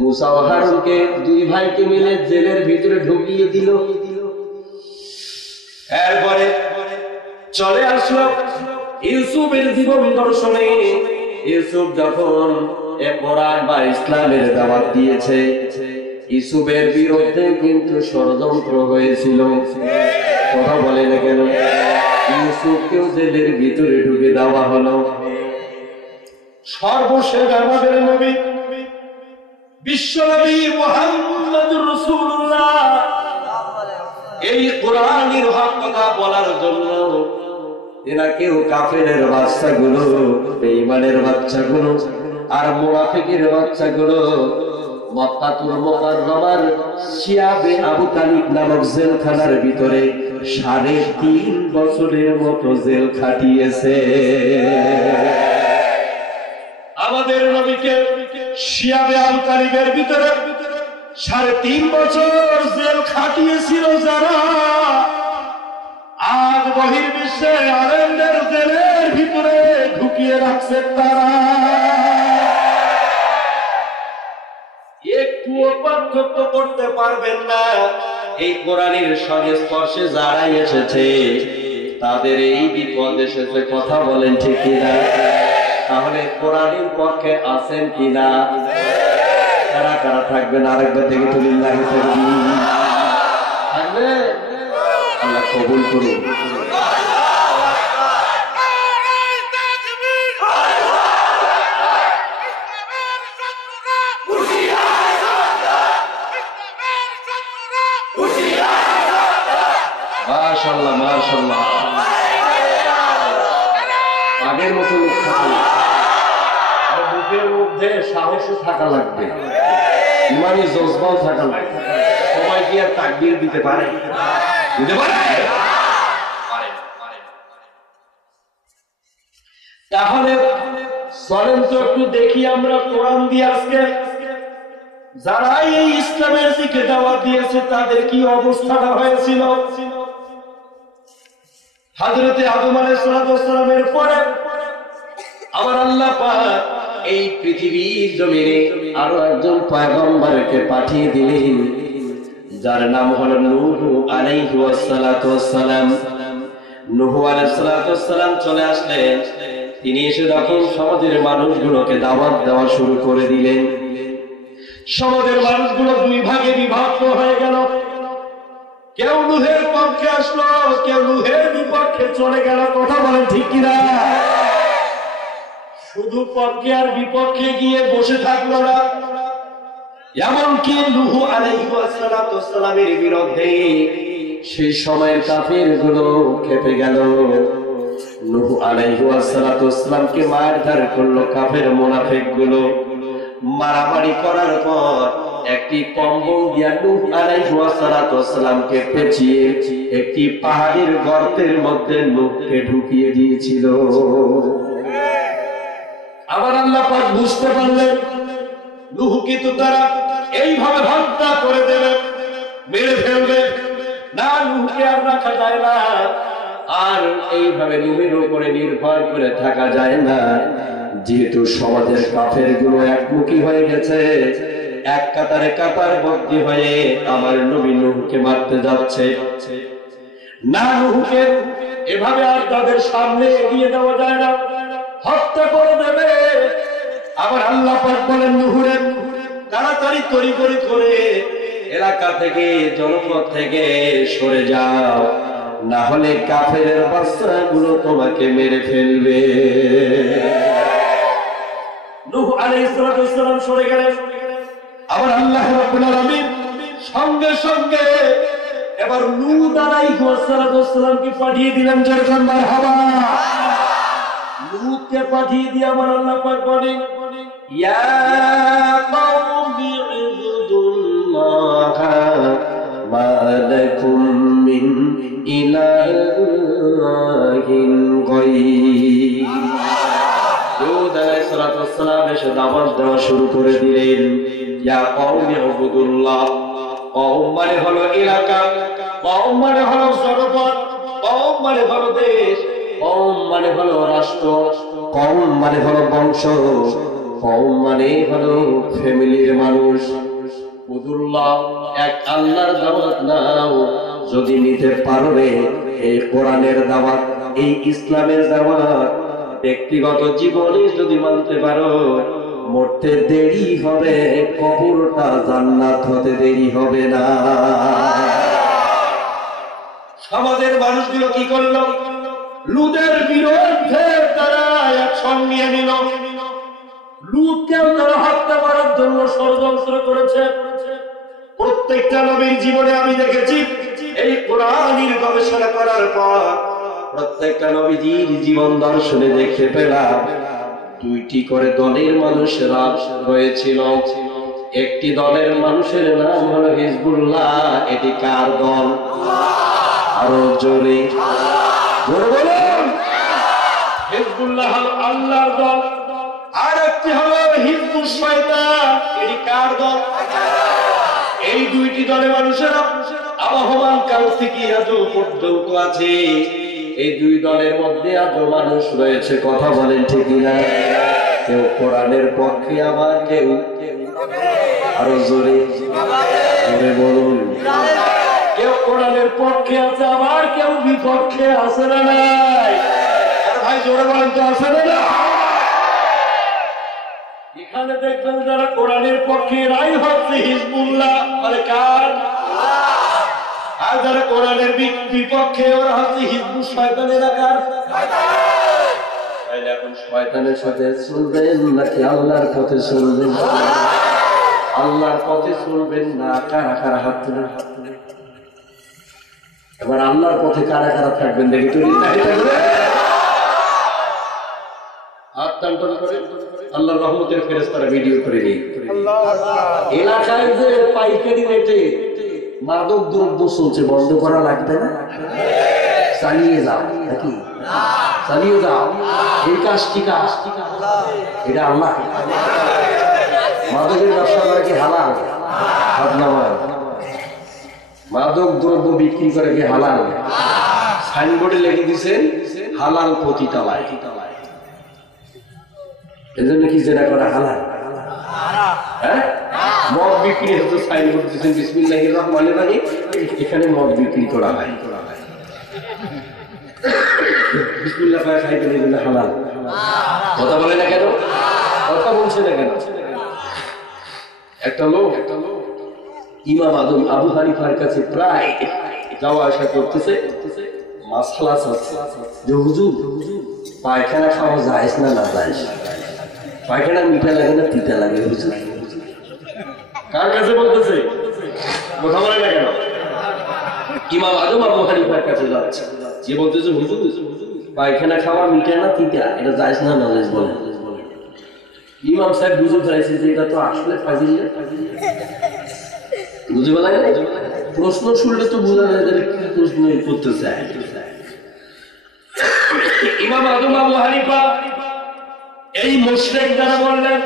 মুসা ও হারুনকে দুই ভাইকে মিলে জেলের ভিতরে ঢুকিয়ে দিল। এরপরে চলে আসলো ইউসুফের জীবন দর্শনে। ইউসুফ যখন কোরআন বা ইসলামের দাওয়াত দিয়েছে, ইউসুফের বিরুদ্ধে কিন্তু ষড়যন্ত্র হয়েছিল। কথা বলে না কেন? ইউসুফকেও জেলের ভিতরে ঢুকে দেওয়া হলো। সর্বশেষ আমাদের নবী বিশ্বনবী মুহাম্মদুর রাসূলুল্লাহ এই কোরআনের হক কথা বলার জন্য এনাকেও কাফেরের বাচ্চাগুলো, বেঈমানের বাচ্চাগুলো আর মুনাফিকের বাচ্চাগুলো মক্কাতুল মুকাররমার শিয়াবে আবু তালিব নামক জেলখানার ভিতরে 3.5 বছরের মতো জেল খাটিয়েছে। আমাদের নবীকে শিয়াবে আবু তালিবের ভিতরে 3.5 বছর জেল খাটিয়েছিল যারা, আজ বহির্বিশ্বে আলেমদের জেলের ভিতরে ঢুকিয়ে রাখছে তারা। একটুও পার্থক্য করতে পারবেন না। এই কোরআনের সংস্পর্শে যারাই এসেছে তাদের এই বিপদ এসেছে। কথা বলেন ঠিক কিনা? তাহলে কোরআনের পক্ষে আছেন কিনা? কারা কারা থাকবেন? আরেকবার দেখে তুলিল্লাহি তাকবীর। থাকবে? আল্লাহ কবুল করুন। মাশাআল্লাহ মাশাআল্লাহ। আগের মতো লোক থাকবে, আর বুকের মধ্যে সাহসও থাকা লাগবে, ইমানি জজবাও থাকা লাগবে। সবাই কি আর তাকবীর দিতে পারে? দিতে পারে? তাহলে চলেন তো একটু দেখি আমরা কোরআন দিয়ে আজকে যারা এই ইসলামের দিকে দাওয়াত দিয়েছে তাদের কি অবস্থাটা হয়েছিল। হযরতে আদম আলাইহিস সালামের পরে আমার আল্লাহ পাক এই পৃথিবীর জমিনে আরো একজন পয়গম্বরকে পাঠিয়ে দিলেন, যার নাম হলো নূহ আলাইহিস সালাম। নূহ আলাইহিস সালাম চলে আসলেন। তিনি এসে যখন সমাজের মানুষগুলোকে দাওয়াত দেওয়া শুরু করে দিলেন, সমাজের মানুষগুলো দুই ভাগে বিভক্ত হয়ে গেল। কেউ নূহের পক্ষে আসলো, কেউ নূহের বিপক্ষে চলে গেল। কথা বলেন ঠিক কিনা? শুধু পক্ষে আর বিপক্ষে গিয়ে বসে থাকলো না, এমনকি নূহ আলাইহিস সালামের বিরুদ্ধে সেই সময়ের কাফিরগুলো খেপে গেল। নূহ আলাইহিস সালামকে মারধর করলো কাফের মুনাফিকগুলো। মারামারি করার পর একটি কম্বল দিয়া নূহ আলাইহিস সালামকে পেঁচিয়ে একটি পাহাড়ের গর্তের মধ্যে নূহকে ঢুকিয়ে দিয়েছিল। আবার আল্লাহ পাক বুঝতে পারলেন নূহকে তো তারা এইভাবে হত্যা করে দেবে, মেরে ফেলবে না, নূহকে আর রাখা যায় না। আর এইভাবে নূহের উপরে নির্ভর করে থাকা যায় না, যেহেতু সমাজের কাফেরগুলো একমুখী হয়ে গেছে, এক কাতারে কাতারবদ্ধ হয়ে আমার নবী নূহকে মারতে যাচ্ছে। না, নূহকে এভাবে আর তাদের সামনে এগিয়ে দেওয়া যায় না, হত্যা করে দেবে। আবার আল্লাহ পাক বলেন নূহরে তাড়াতাড়ি তড়িঘড়ি করে এলাকা থেকে, জনপদ থেকে সরে যাও, না হলে কাফেরের বাচ্চাগুলো তোমাকে মেরে ফেলবে। নূহ আলাইহিস সালাম সরে গেলেন। আবার আল্লাহ রাব্বুল আলামিন সঙ্গে সঙ্গে এবার লূত আলাইহিস সালামকে পাঠিয়ে দিলেন। যেরকম মারহাবা, লূতকে পাঠিয়ে দিয়ে আমার আল্লাহ পাক বলেন, ইয়া কওমি ইবুদুল্লাহ মা লাকুম মিন ইলাহিন গায়রুহু। লূত আলাইহিস সালাম এসে দাওয়াত দেওয়া শুরু করে দিলেন। ইয়া কওমি ইবুদুল্লাহ, কওম মানে হলো এলাকা, কওম মানে হলো জনপদ, কওম মানে হলো দেশ, কওম মানে হলো রাষ্ট্র, কওম মানে হলো বংশ, কওম মানে হলো ফ্যামিলির মানুষ। উদুল্লাহ এক আল্লাহর দাওয়াত নাও, যদি নিতে পারো রে এই কোরআনের দাওয়াত, এই ইসলামের দাওয়াত, ব্যক্তিগত জীবনে যদি মানতে পারো, মরতে দেরি হবে, কবরটা জান্নাত হতে দেরি হবে না। সমাজের মানুষগুলো কি করলো? লুতের বিরুদ্ধে তারা অ্যাকশন নিয়ে নিল। লুতকেও তারা হত্যা করার জন্য ষড়যন্ত্র করেছে। প্রত্যেকটা নবীর জীবনে আমি দেখেছি, এই কোরআনের গবেষণা করার পর প্রত্যেকটা নবীজির জীবন দর্শনে দেখতে পেলাম দুইটি করে দলের মানুষেরা হয়েছিল। একটি দলের মানুষের নাম হলো হিজবুল্লাহ। এটি কার দল? আরো জোরে বলুন। হিজবুল্লাহ হলো আল্লাহর দল, আর একটি হলো হিজবুস শয়তান। এটি কার দল? এই দুইটি দলের মানুষেরা আবহমান কাল থেকে আজও পর্যন্ত আছে। এই দুই দলের মধ্যে আজও মানুষ রয়েছে, কথা বলেন ঠিক না? কেউ কোরআনের পক্ষে, আবার কেউ আরো জোরে জোরে বলুন। কেউ কোরআনের পক্ষে আছে, আবার কেউ বিপক্ষে আছে না নাই? ভাই জোরে বলেন তো, আছে না? এখানে দেখবেন যারা কোরআনের পক্ষে রাই হচ্ছে হিজবুল্লাহ, মানে কার? আর যারা কোরআনের বিপক্ষে ওরা হচ্ছে হিজবুস শয়তানের কার? তাইলে এখন শয়তানের সাথে চলবেন নাকি আল্লাহর পথে চলবেন? আল্লাহর পথে চলবেন না? কারা কারা হাত তুলে? এবার আল্লাহর পথে কারা কারা থাকবেন দেখি তো। হাত টান টান করে আল্লাহর রহমতের ফেরেশতারা ভিডিও করে নিয়ে এলাকায় যে পাইকারি রেটে মাদক দ্রব্য চলছে, বন্ধ করা লাগবে না? চালিয়ে যাও নাকি? চালিয়ে যাও। এই কাজ কি কাজ? এটা আল্লাহ। মাদকের ব্যবসা করা কি হালাল? হাত নামান। মাদক দ্রব্য বিক্রি করে কি হালাল? সাইনবোর্ডে লিখে দিয়েছেন হালাল পতিতালয়। এজন্য কি জেনা করা হালাল? হ্যাঁ, মদ বিক্রি হতো, সাইনবোর্ড দিয়েছেন বিসমিল্লাহির রহমানির রহিম, এখানে মদ বিক্রি করা হয়। বিসমিল্লাহ করে খাইতে দিবেন হালাল। কথা বলে না কেন? কথা বলছে না কেন? একটা লোক ইমাম আজম আবু হানিফার কাছে প্রায় যাওয়া আসা করতেছে। মাসলা চলছে যে হুজুর পায়খানা খাওয়া যায় না না যায়? পায়খানা মিঠা লাগে না তিতা লাগে হুজুর? কার কাছে বলতেছে? কথা বলে না কেন? ইমাম আজম আবু হানিফার কাছে যাচ্ছে, যে বলতেছে হুজুর পায়খানা খাওয়া মিঠা না তিতা, এটা যায় না না যায়? বলে ইমাম সাহেব বুঝে ফেলেছে যে এটা তো আসলে ফাজিল। বুঝে বলা গেল? প্রশ্ন শুনলে তো বোঝা যায় যে কি প্রশ্ন করতে চায়। ইমাম আজম আবু হানিফা এই মুশরিক দ্বারা বললেন,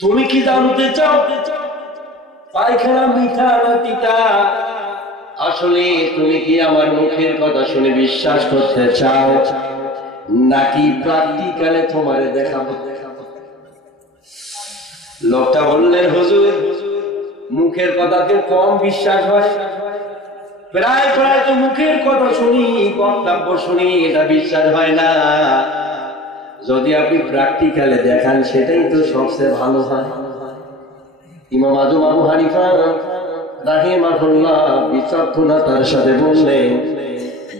তুমি কি জানতে চাও পায়খানা মিঠা না তিতা? আসলে তুমি কি আমার মুখের কথা শুনে বিশ্বাস করতে চাও, নাকি প্র্যাকটিক্যালে তোমারে দেখাবো? লোকটা বললেন, হুজুর মুখের কথাতে কম বিশ্বাস হয়, প্রায় প্রায় তো মুখের কথা শুনি, বক্তব্য শুনি, এটা বিশ্বাস হয় না। যদি আপনি প্র্যাকটিক্যালে দেখান সেটাই তো সবচেয়ে ভালো হয়। ইমাম আজম আবু হানিফা রাহিমাহুল্লাহ বিচক্ষণতার সাথে বললেন,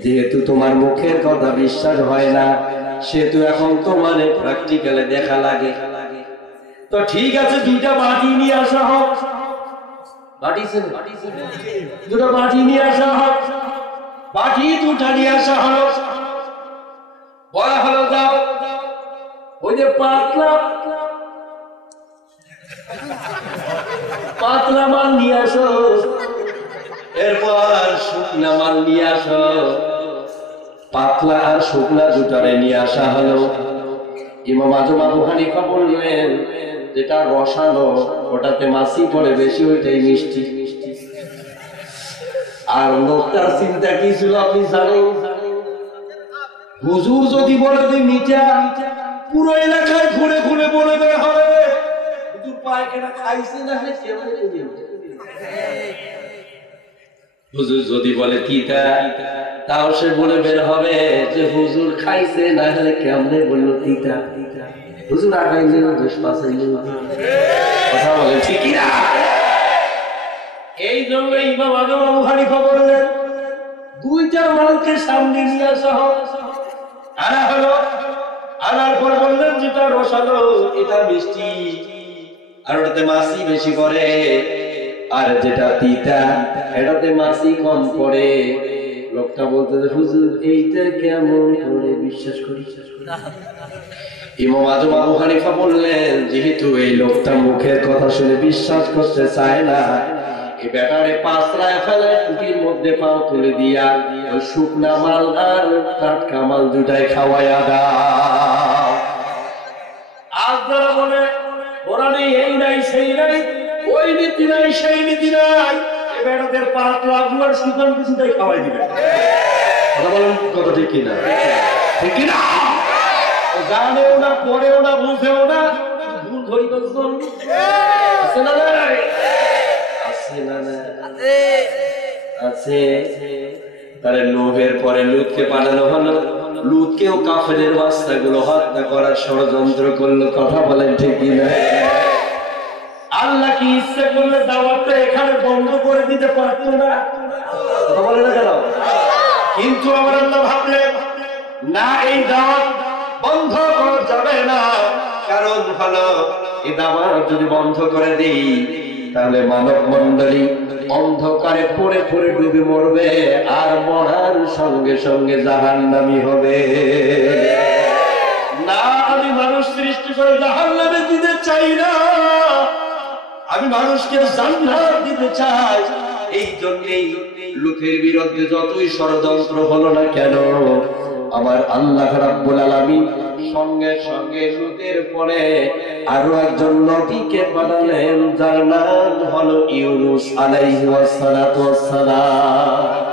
যেহেতু তোমার মুখের কথা বিশ্বাস হয় না, সেহেতু এখন তোমার প্র্যাকটিক্যালে দেখা লাগে। তো ঠিক আছে, দুইটা বাটি নিয়ে আসা হোক। দুটো বাটি নিয়ে আসা হোক। বাটি দুটা নিয়ে আসা হলো। বলা হলো যাও ওই যে পাতলা মাল নিয়ে আসো, এরপর শুকনা মাল নিয়ে আসো। পাতলা আর শুকনা দুটারে নিয়ে আসা হলো। ইমাম আজম আবু হানিফা বললেন, যেটা রসালো ওটাতে মাছি পড়ে বেশি, ওইটাই মিষ্টি। আর লোকটার চিন্তা কি ছিল আপনি জানেন? হুজুর যদি বলে যে মিঠা, পুরো এলাকায় ঘুরে ঘুরে বলে দেওয়া হবে হুজুর পায়খানা খাইছে না হুজুর যদি বলে তিতা, তাও সে বলে বের হবে যে হুজুর খাইছে না হলে কেমনে বললো তিতা। হুজুর আগাইলে কথা বলে ঠিকই না। এই জন্য ইমাম আজম আবু হানিফা বললেন দুইটা মালকে সামনে নিয়ে আসা আনা হলো। আনার পর বললেন যেটা রসালো এটা মিষ্টি, আর ওটাতে মাছি বেশি করে, আর যেটা তিতা এটাতে মাছি কম পড়ে। লোকটা বলতে হুজুর এইটা কেমন করে বিশ্বাস করি? ইমাম আজম আবু হানিফা বললেন যেহেতু এই লোকটা মুখের কথা শুনে বিশ্বাস করতে চায় না, এই ব্যাটারে পাঁচরায় ফেলে টুটির মধ্যে পাও তুলে দিয়া ওই শুকনা মাল আর টাটকা মাল দুটাই খাওয়াইয়া দাও। আজ যারা বলে ওরা নেই, এই নাই সেই নাই, ওই নীতি নাই সেই নীতি নাই, এই ব্যাটাদের পাতলা গুলার শুকান কিছুটাই খাওয়াই দিবে। কথা বলেন কথা ঠিক কিনা? ঠিক কিনা? জানেও না, পড়েও না, বুঝেও না, ভুল ধরি করছেন। আছে না নাই? আছে না নাই? আছে। তাহলে নূহের পরে লূতকে পাঠানো হলো, লূতকেও কাফেরের বাচ্চাগুলো হত্যা করার ষড়যন্ত্র করলো। কথা বলেন ঠিক কিনা? আল্লাহ কি ইচ্ছে করলে দাওয়াতটা এখানে বন্ধ করে দিতে পারতো না? কথা বলে না কেন? কিন্তু আমার আল্লাহ ভাবলেন না, এই দাওয়াত বন্ধ করা যাবে না। কারণ হলো এই দাওয়াত যদি বন্ধ করে দিই তাহলে মানব মণ্ডলী অন্ধকারে পড়ে পড়ে ডুবে মরবে, আর মরার সঙ্গে সঙ্গে জাহান্নামী হবে। না, আমি মানুষ সৃষ্টি করে জাহান্নামে দিতে চাই না, আমি মানুষকে জান্নাত দিতে চাই। এই জন্যই লূতের বিরুদ্ধে যতই ষড়যন্ত্র হলো না কেন, আমার আল্লাহ রাব্বুল আলামিন সঙ্গে সঙ্গে লূতের পরে আরো একজন নবীকে পাঠালেন, যার নাম হলো ইউনূস আলাইহিস সালাতু ওয়াস সালাম।